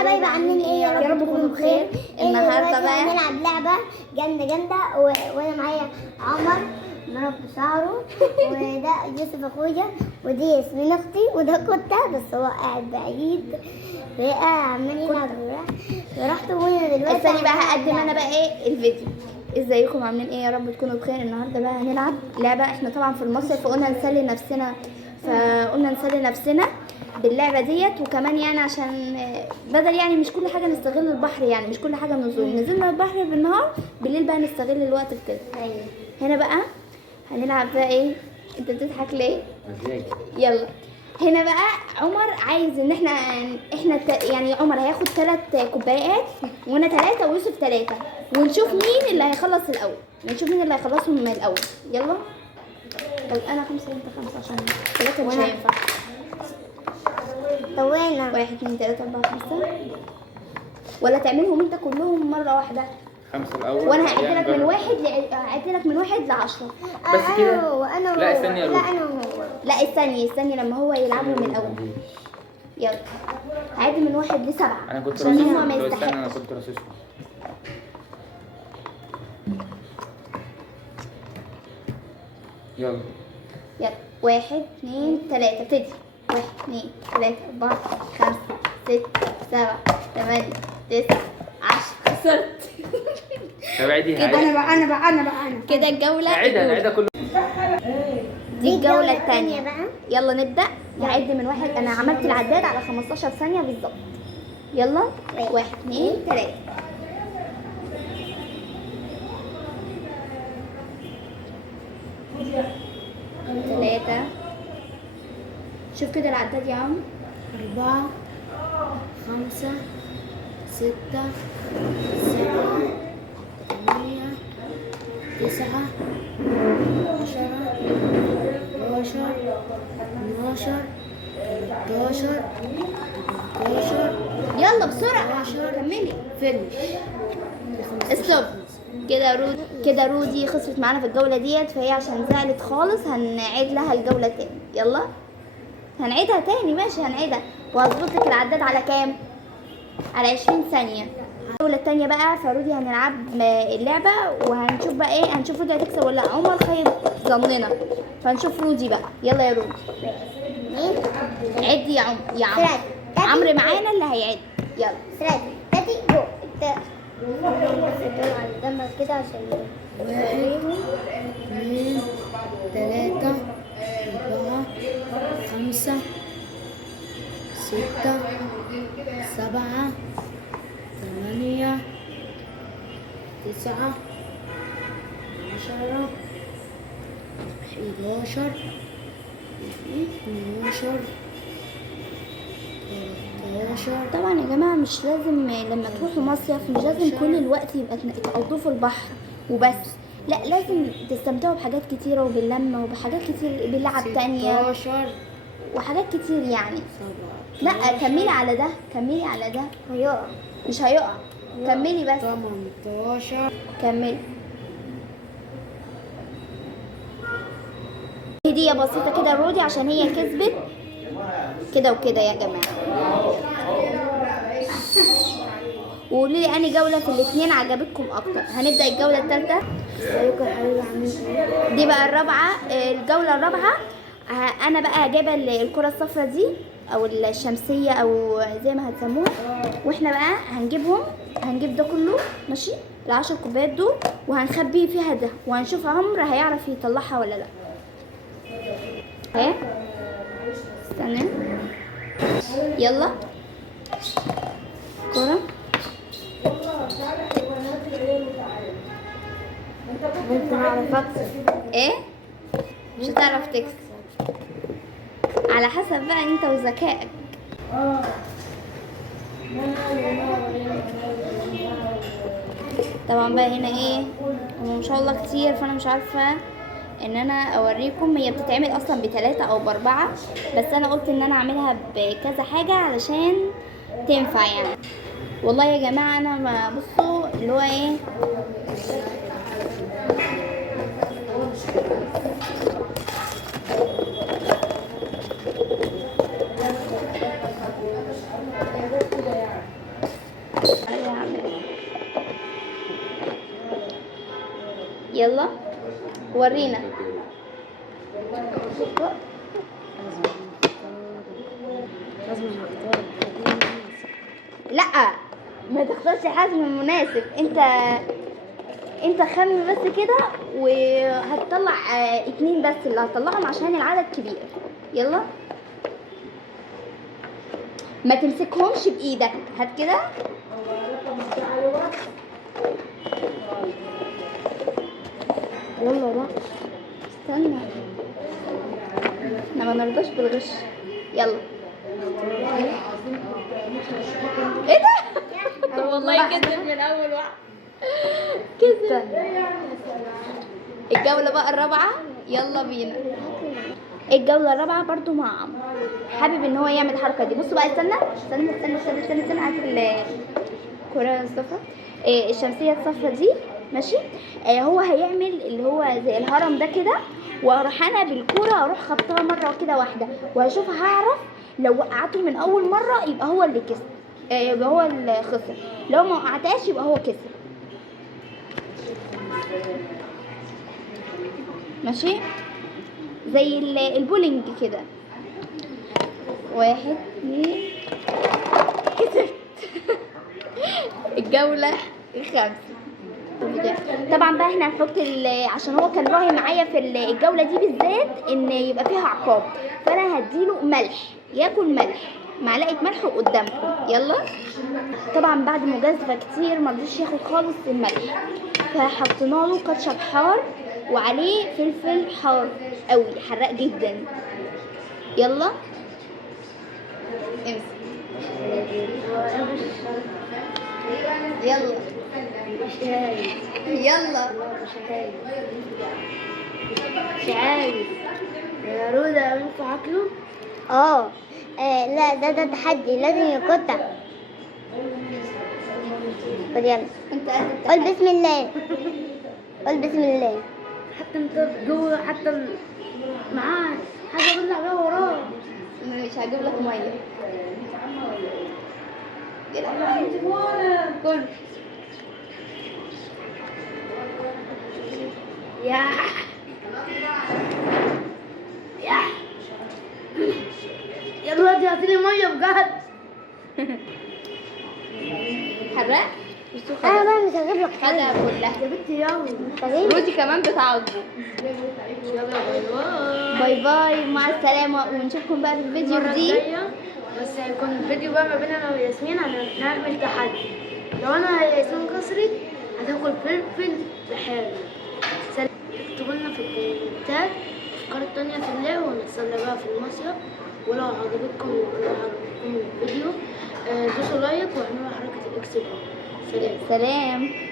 حبايبي عاملين ايه؟ يا رب تكونوا بخير. النهارده بقى هنلعب لعبه جامده وانا معايا عمر مربي شعره وده يوسف اخويا ودي ياسمين اختي وده كوتا بس هو قاعد بعيد بقى عمال يلعب. رحت وانا دلوقتي استني بقى هقدم انا بقى ايه الفيديو. ازيكم عاملين ايه؟ يا رب تكونوا بخير. النهارده بقى هنلعب لعبه. احنا طبعا في المصيف فقلنا نسلي نفسنا باللعبه ديت، وكمان يعني عشان بدل يعني مش كل حاجه نستغل البحر، يعني مش كل حاجه نزلنا البحر بالنهار، بالليل بقى نستغل الوقت في كده. ايوه هنا بقى هنلعب بقى ايه. انت بتضحك ليه؟ ازاي؟ يلا هنا بقى عمر عايز ان احنا يعني عمر هياخد 3 كوبايات وانا 3 ويوسف 3، ونشوف مين اللي هيخلص الاول، هيخلصهم من الاول. يلا طب انا 5 وانت 5 عشان 3 مش هينفع. طوينا 1 2 3 4 5، ولا تعملهم انت كلهم مره واحده؟ 5 الأول وانا هعد لك من 1 ل 10. بس كده؟ وانا لا استني يا لا روبي. انا وهو لا استني لما هو يلعبوا من الاول. يلا هعد من 1 ل 7 أنا كنت عشان هو رصصهم. ما طب استنى، يستحقش. أنا كنت رصصهم. يلا 1 2 3 ابتدي. 1 2 3 4 5 6 7 8 9 10. خسرت. طب عيدي كده انا كده الجولة عيدها الأولى. كله. دي الجولة الثانية التانية بقى. يلا نبدأ. هعد من 1. أنا عملت العداد على 15 ثانية بالظبط. يلا 1 2 3. ثلاثة. شوف كده العداد يا عم. 4 5 6 7 8 9 10 11 12 13 14 يلا بسرعة كملي. فينش. اسلوب. كده رودي خسرت معانا في الجولة ديت، فهي عشان زعلت خالص هنعيد لها الجولة تاني. يلا هنعيدها تاني. ماشي هنعيدها، وهظبط لك العداد على كام؟ على 20 ثانية. الجولة التانية بقى فرودي هنلعب اللعبة وهنشوف بقى ايه. هنشوف رودي هتكسب ولا لا. عمر خيب ظننا، فنشوف رودي بقى. يلا يا رودي عدي يا عمرو. عمرو معانا اللي هيعد. يلا 3 تاتي جو. بس دول على الجنب كده عشان 1 2 3 4 5 6 7 8 9 10 11 12 13. طبعا يا جماعة مش لازم لما تروحوا مصيف مش لازم كل الوقت يبقى تقضوه في البحر وبس. لا لازم تستمتعوا بحاجات كتيرة وباللمة وبحاجات كتير باللعب تانية 16 وحاجات كتير يعني. 17 لا كملي على ده. هيقع. مش هيقع. كملي بس 18 كملي. هدية بسيطة كده رودي عشان هي كسبت كده وكده يا جماعة. وقولوا لي انهي جولة في الاثنين عجبتكم اكتر. هنبدأ الجولة الثالثة. ازيكم يا حبايبي عاملين ايه؟ دي بقى الرابعة. الجولة الرابعة انا بقى جايبة الكرة الصفراء دي او الشمسية او زي ما هتسموها، واحنا بقى هنجيب ده كله ماشي ال10 كوبايات دول وهنخبيه فيها ده، وهنشوف عمرو هيعرف يطلعها ولا لا. اهي استنى. يلا كرة. ممكن اعرف اكسب. ايه مش هتعرف تكسب على حسب بقى انت وذكائك. طبعا بقى هنا ايه هم ما شاء الله كتير، فانا مش عارفه ان انا اوريكم. هي بتتعمل اصلا ب3 او ب4، بس انا قلت ان انا اعملها بكذا حاجه علشان تنفع يعني. والله يا جماعه انا ما بصوا اللي هو ايه يلا ورينا. لا ما تختارش حجم مناسب، انت خمن بس كده، وهتطلع 2 بس اللي هتطلعهم عشان العدد كبير. يلا ما تمسكهمش بايدك، هات كده. يلا بقى. استنى احنا ما نرضاش بالغش. يلا ايه ده؟ طب والله كده من اول واحد كده. الجولة بقى الرابعة، يلا بينا. الجولة الرابعة برضو مع عمرو، حابب ان هو يعمل الحركة دي. بصوا بقى، استنى هات الكرة الصفراء، الشمسية الصفراء دي، ماشي. هو هيعمل اللي هو زي الهرم ده كده، واروح انا بالكرة اروح خبطها مرة كده واحدة، وهشوف هعرف لو وقعته من اول مرة يبقى هو اللي كسب، يبقى هو اللي خسر. لو ما وقعتهاش يبقى هو كسب، ماشي. زي البولينج كده. 1 2 كسبت. الجولة الخامسة. طبعا بقى احنا هنحط عشان هو كان راهي معايا في الجولة دي بالذات ان يبقى فيها عقاب، فانا هديله ملح، ياكل ملح، معلقة ملح قدامكم. يلا. طبعا بعد مجازفة كتير مرضيش ياخد خالص الملح، فحطينا له كاتشب حار وعليه فلفل حار قوي، حراق جدا. يلا امسك. يلا يلا. مش عارف يا رودة، ينفع اكله؟ اه لا، ده تحدي لازم يقطع. خد يلا. انت قول بسم الله. قول بسم الله. حتى انت جوه، حتى معاه حاجه بطلع بيها وراه. مش هجيب لك ميه. كل يا يا دلوقتي هاتيلي ميه بجد. حراق. انا بقى مش هجيب لك خدها حاجه كلها. يا بنتي يلا. طيب. روزي كمان بتعاقبه. يلا باي باي باي. باي، مع السلامة، ونشوفكم بقى في الفيديو المرة جديد. الجاية بس هيكون الفيديو بقى ما بين انا وياسمين، هنعمل تحدي. لو انا ياسمين خسرت هتاكل فلفل بحاله. اكتبوا لنا في الكومنتات افكار تانية في اللعبة ونتسلى بقى في المصيف. ولو عجبكم الفيديو دوسوا لايك واعملوا حركة الاكس. سلام. سلام.